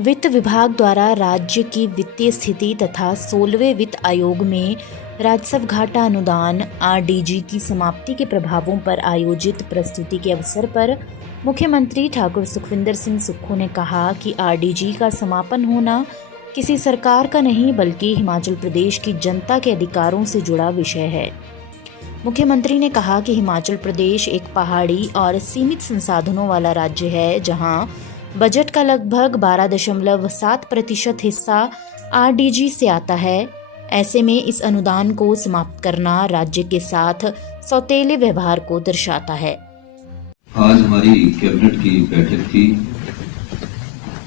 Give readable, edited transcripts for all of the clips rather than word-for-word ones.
वित्त विभाग द्वारा राज्य की वित्तीय स्थिति तथा 16वें वित्त आयोग में राजस्व घाटा अनुदान आरडीजी की समाप्ति के प्रभावों पर आयोजित प्रस्तुति के अवसर पर मुख्यमंत्री ठाकुर सुखविंदर सिंह सुक्खू ने कहा कि आरडीजी का समापन होना किसी सरकार का नहीं बल्कि हिमाचल प्रदेश की जनता के अधिकारों से जुड़ा विषय है। मुख्यमंत्री ने कहा कि हिमाचल प्रदेश एक पहाड़ी और सीमित संसाधनों वाला राज्य है, जहां बजट का लगभग 12.7% हिस्सा आरडीजी से आता है। ऐसे में इस अनुदान को समाप्त करना राज्य के साथ सौतेले व्यवहार को दर्शाता है। आज हमारी कैबिनेट की बैठक थी।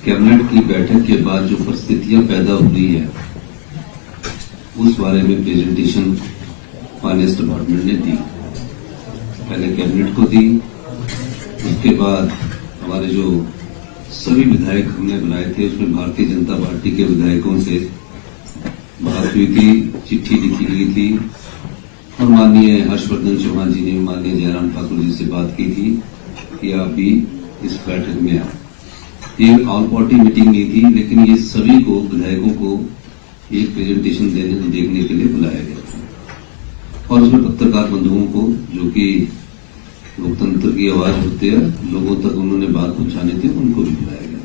कैबिनेट की बैठक के बाद जो परिस्थितियां पैदा हो रही है उस बारे में प्रेजेंटेशन फाइनेंस डिपार्टमेंट ने दी। पहले कैबिनेट को दी, उसके बाद हमारे जो सभी विधायक हमने बुलाए थे उसमें भारतीय जनता पार्टी के विधायकों से बात हुई थी, चिट्ठी लिखी गई थी और माननीय हर्षवर्धन चौहान जी ने माननीय जयराम ठाकुर जी से बात की थी कि आप भी इस बैठक में आओ। ये ऑल पार्टी मीटिंग नहीं थी, लेकिन ये सभी को विधायकों को एक प्रेजेंटेशन देखने के लिए बुलाया गया था और उसमें पत्रकार बंधुओं को, जो कि लोकतंत्र की आवाज होती है, लोगों तक उन्होंने बात पहुंचानी थी, उनको भी बुलाया गया।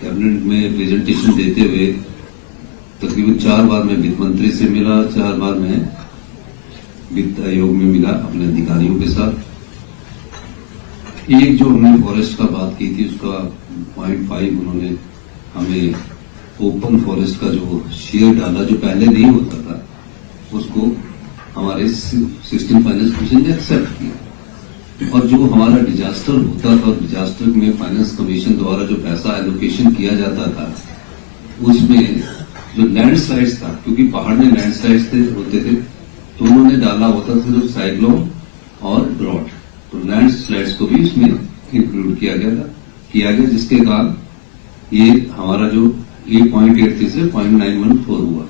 कैबिनेट में प्रेजेंटेशन देते हुए तकरीबन 4 बार मैं वित्त मंत्री से मिला, 4 बार मैं वित्त आयोग में मिला अपने अधिकारियों के साथ। एक जो हमने फॉरेस्ट का बात की थी उसका 0.5 उन्होंने हमें ओपन फॉरेस्ट का जो शेयर डाला, जो पहले नहीं होता था, उसको हमारे 16 फाइनेंस कमीशन ने एक्सेप्ट किया। और जो हमारा डिजास्टर होता था, डिजास्टर में फाइनेंस कमीशन द्वारा जो पैसा एलोकेशन किया जाता था उसमें जो लैंडस्लाइड्स था, क्योंकि पहाड़ में लैंडस्लाइड्स होते थे, तो उन्होंने डाला होता था सिर्फ साइक्लोन और ड्रॉट, तो लैंडस्लाइड्स को भी उसमें इंक्लूड किया गया, जिसके कारण ये हमारा जो 0.83 से 0.914 हुआ।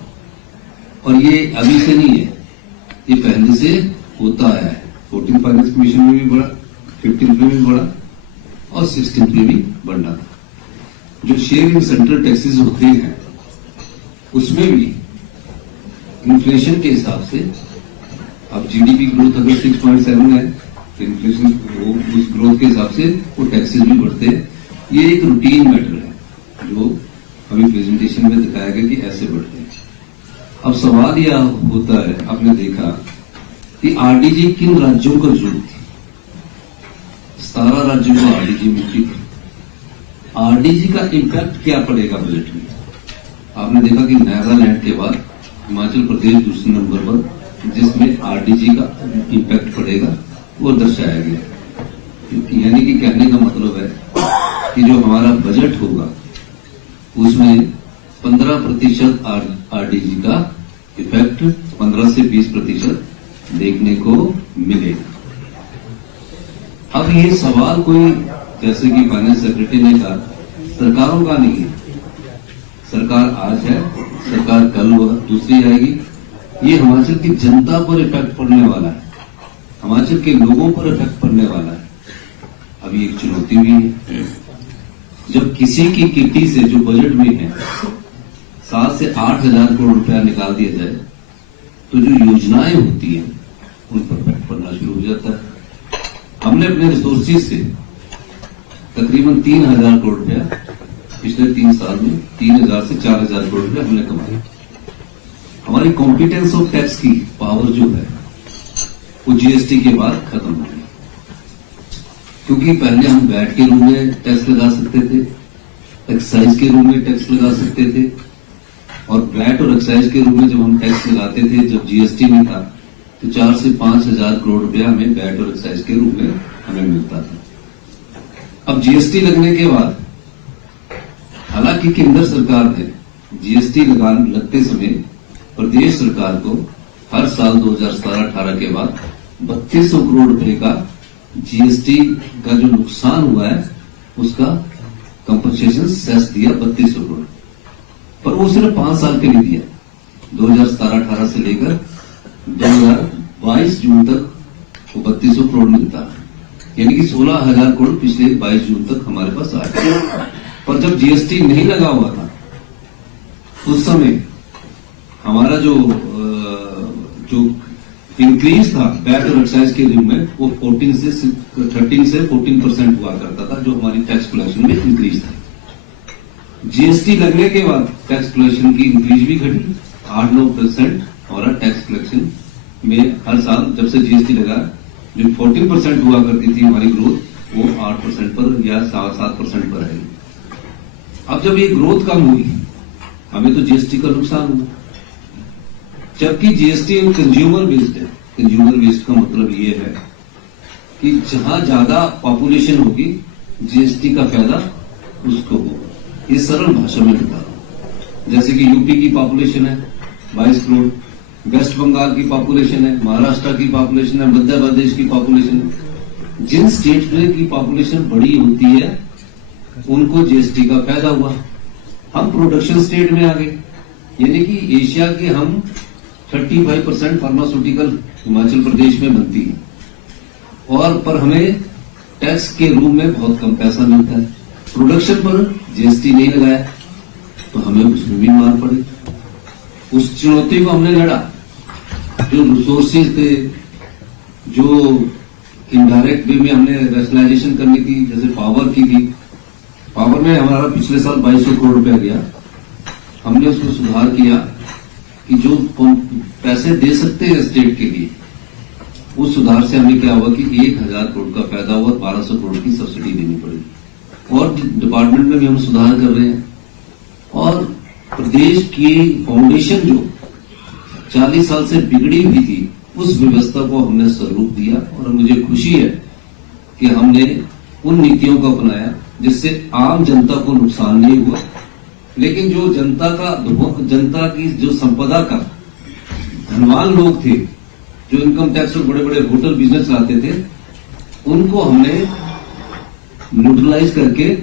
और ये अभी से नहीं है, ये पहले से होता आया है। 14 फाइनेंस कमीशन में भी बढ़ा, 15 में भी बढ़ा और 16 में भी बढ़ना था। जो शेयरिंग सेंट्रल टैक्सेस होते हैं उसमें भी इन्फ्लेशन के हिसाब से, अब जीडीपी ग्रोथ अगर 6.7 है तो इन्फ्लेशन उस ग्रोथ के हिसाब से वो टैक्सेस भी बढ़ते हैं। ये एक रूटीन मैटर है जो अभी प्रेजेंटेशन में दिखाया गया कि ऐसे बढ़ते हैं। अब सवाल यह होता है, आपने देखा कि आरडीजी किन राज्यों को जरूरत थी? 17 राज्यों को आरडीजी मिलती थी। आरडीजी का इम्पैक्ट क्या पड़ेगा बजट में? आपने देखा कि नागालैंड के बाद हिमाचल प्रदेश दूसरे नंबर पर, जिसमें आरडीजी का इम्पैक्ट पड़ेगा वो दर्शाया गया। यानी कि कहने का मतलब है कि जो हमारा बजट होगा उसमें 15% आरडीजी का इफेक्ट 15 से 20% देखने को मिलेगा। अब ये सवाल कोई, जैसे कि फाइनेंस सेक्रेटरी ने कहा, सरकारों का नहीं है। सरकार आज है, सरकार कल दूसरी आएगी। ये हिमाचल की जनता पर इफेक्ट पड़ने वाला है, हिमाचल के लोगों पर इफेक्ट पड़ने वाला है। अभी एक चुनौती भी है, जब किसी की किटी से जो बजट में है 7 से 8 हजार करोड़ रुपया निकाल दिया जाए तो जो योजनाएं होती हैं उन पर इफेक्ट पड़ना शुरू हो जाता है। हमने अपने रिसोर्सेज से तकरीबन 3,000 करोड़ रुपया पिछले 3 साल में 3,000 से 4,000 करोड़ रुपया हमने कमाए। हमारी कॉम्पिटेंस ऑफ टैक्स की पावर जो है वो जीएसटी के बाद खत्म हो गई, क्योंकि पहले हम वैट के रूप में टैक्स लगा सकते थे, एक्साइज के रूप में टैक्स लगा सकते थे, और वैट और एक्साइज के रूप में जब हम टैक्स लगाते थे, जब जीएसटी में था, तो 4 से 5,000 करोड़ रुपया हमें वैट और एक्साइज के रूप में हमें मिलता था। अब जीएसटी लगने के बाद, हालांकि केंद्र सरकार ने जीएसटी लगते समय प्रदेश सरकार को हर साल 2017-18 के बाद 3200 करोड़ रुपए का जीएसटी का जो नुकसान हुआ है उसका कंपनसेशन सेस दिया 3200 करोड़, पर वो सिर्फ 5 साल के लिए दिया, 2017-18 से लेकर 2022 जून तक वो 3200 करोड़ मिलता है, यानी कि 16,000 करोड़ पिछले 22 जून तक हमारे पास आए। पर जब जीएसटी नहीं लगा हुआ था उस समय हमारा जो इंक्रीज था वैट और एक्साइज के रूप में वो 13 से 14% हुआ करता था, जो हमारी टैक्स कलेक्शन में इंक्रीज था। जीएसटी लगने के बाद टैक्स कलेक्शन की इंक्रीज भी घटी, 8-9% हमारा टैक्स कलेक्शन में हर साल जब से जीएसटी लगा जो 14% हुआ करती थी हमारी ग्रोथ वो 8% पर या 7% पर है। अब जब ये ग्रोथ कम हुई हमें तो जीएसटी का नुकसान हुआ, जबकि जीएसटी कंज्यूमर बेस्ड है। कंज्यूमर बेस्ड का मतलब ये है कि जहां ज्यादा पॉपुलेशन होगी जीएसटी का फायदा उसको होगा। ये सरल भाषा में बता रहा हूं। जैसे कि यूपी की पॉपुलेशन है 22 करोड़, वेस्ट बंगाल की पॉपुलेशन है, महाराष्ट्र की पॉपुलेशन है, मध्य प्रदेश की पॉपुलेशन है। जिन स्टेट में की पॉपुलेशन बड़ी होती है उनको जीएसटी का फायदा हुआ। हम प्रोडक्शन स्टेट में आ गए, यानी कि एशिया के हम 35% फार्मास्यूटिकल हिमाचल प्रदेश में बनती है, और पर हमें टैक्स के रूप में बहुत कम पैसा मिलता है। प्रोडक्शन पर जीएसटी नहीं लगाया तो हमें उसमें भी मार पड़ी। उस चुनौती को हमने लड़ा। जो रिसोर्सेज थे, जो इनडायरेक्ट वे में हमने रैशनलाइजेशन करनी थी, जैसे पावर की थी, पावर में हमारा पिछले साल 2200 करोड़ रुपया गया। हमने उसको सुधार किया कि जो पैसे दे सकते हैं स्टेट के लिए, उस सुधार से हमें क्या हुआ कि 1000 करोड़ का फायदा हुआ, 1200 करोड़ की सब्सिडी देनी पड़ी। और डिपार्टमेंट में भी हम सुधार कर रहे हैं। और प्रदेश की फाउंडेशन जो 40 साल से बिगड़ी हुई थी उस व्यवस्था को हमने स्वरूप दिया, और मुझे खुशी है कि हमने उन नीतियों को अपनाया जिससे आम जनता को नुकसान नहीं हुआ, लेकिन जो जनता की जो संपदा का धनवान लोग थे, जो इनकम टैक्स और बड़े बड़े होटल बिजनेस लाते थे, उनको हमने न्यूट्रलाइज करके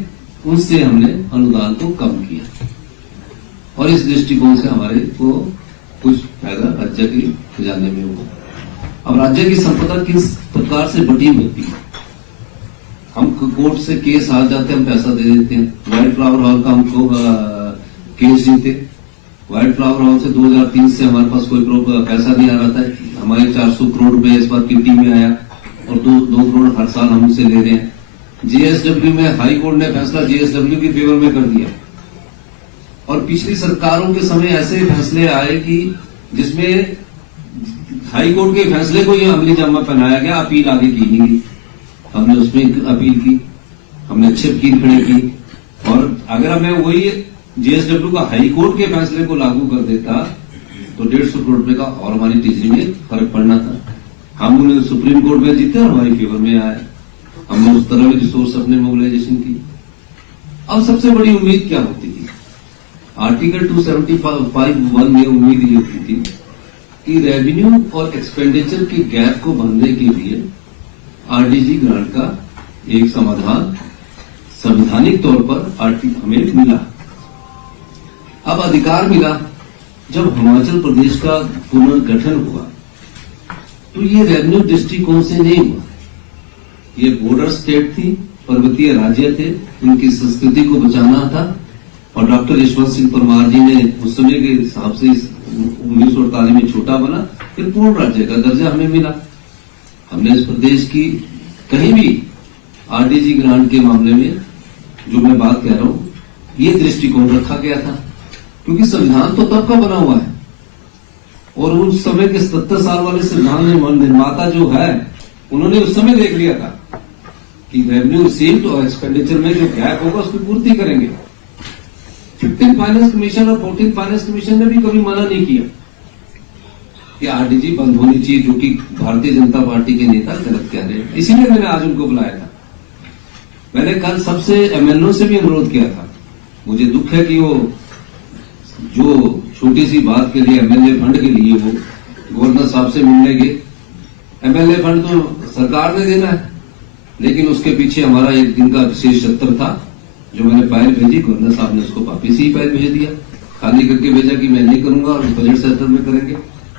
उनसे हमने अनुदान को कम किया, और इस दृष्टिकोण से हमारे को कुछ फायदा राज्य के खजाने में हुआ। अब राज्य की संपदा किस प्रकार से बटी होती है, हम कोर्ट से केस आ जाते हैं, हम पैसा दे देते हैं। व्हाइट फ्लावर हॉल का हमको केस जीते, व्हाइट फ्लावर हॉल से 2003 से हमारे पास कोई पैसा नहीं आ रहा था। हमारे 400 करोड़ रुपए इस बार किटी में आया, और 2 करोड़ हर साल हम उनसे ले रहे हैं। जेएसडब्ल्यू में हाई कोर्ट ने फैसला जेएसडब्ल्यू की फेवर में कर दिया, और पिछली सरकारों के समय ऐसे फैसले आए कि जिसमें हाई कोर्ट के फैसले को ही अमली जामा पहनाया गया, अपील आगे की नहीं गई। हमने उसमें अपील की, हमने अच्छे वकील खड़े की, और अगर मैं वही जेएसडब्ल्यू का हाई कोर्ट के फैसले को लागू कर देता तो 150 करोड़ रुपए का और हमारी टीजरी में फर्क पड़ना था। हम उन्हें सुप्रीम कोर्ट में जीते और हमारी फेवर में आए। हमने उस तरह की रिसोर्स अपने मोबिलाइजेशन की। अब सबसे बड़ी उम्मीद क्या होती थी, आर्टिकल 275(1) में उम्मीद ये होती थी कि रेवेन्यू और एक्सपेंडिचर के गैप को भरने के लिए आरडीजी ग्रांट का एक समाधान संवैधानिक तौर पर हमें मिला। अब अधिकार मिला। जब हिमाचल प्रदेश का पुनर्गठन हुआ तो ये रेवेन्यू दृष्टिकोण से नहीं हुआ। ये बॉर्डर स्टेट थी, पर्वतीय राज्य थे, उनकी संस्कृति को बचाना था, और डॉक्टर यशवंत सिंह परमार जी ने उस समय के हिसाब से 1948 में छोटा बना, फिर पूर्ण राज्य का दर्जा हमें मिला। हमने इस प्रदेश की कहीं भी आरडीजी ग्रांट के मामले में जो मैं बात कह रहा हूं, ये दृष्टिकोण रखा गया था, क्योंकि संविधान तो तब का बना हुआ है, और उस समय के 70 साल वाले संविधान निर्माता जो है उन्होंने उस समय देख लिया था कि रेवेन्यू रिसीव्ड और एक्सपेंडिचर में जो गैप होगा उसकी पूर्ति करेंगे। 15 फाइनेंस कमीशन और 14 फाइनेंस कमीशन ने भी कभी मना नहीं किया कि आरडीजी बंद होनी चाहिए, जो कि भारतीय जनता पार्टी के नेता गलत कह रहे हैं। इसीलिए मैंने आज उनको बुलाया था। मैंने कल सबसे एमएलओ से भी अनुरोध किया था। मुझे दुख है कि वो जो छोटी सी बात के लिए एमएलए फंड के लिए वो गवर्नर साहब से मिलने गए। एमएलए फंड तो सरकार ने देना है, लेकिन उसके पीछे हमारा एक दिन का विशेष सत्र था, जो मैंने फाइल भेजी, गवर्नर साहब ने उसको वापिस ही फाइल भेज दिया, खाली करके भेजा कि मैं नहीं करूंगा और बजट सत्र में करेंगे।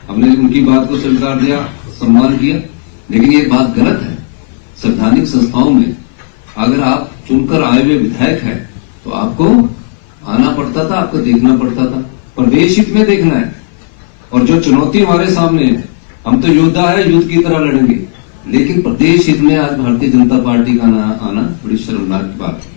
हमने उनकी बात को स्वीकार दिया, सम्मान किया, लेकिन ये बात गलत है। संवैधानिक संस्थाओं में अगर आप चुनकर आए हुए विधायक हैं तो आपको आना पड़ता था, आपको देखना पड़ता था, पर देश हित में देखना है। और जो चुनौती हमारे सामने है, हम तो योद्धा है, युद्ध की तरह लड़ेंगे, लेकिन प्रदेश हित में आज भारतीय जनता पार्टी का आना बड़ी शर्मनाक बात है।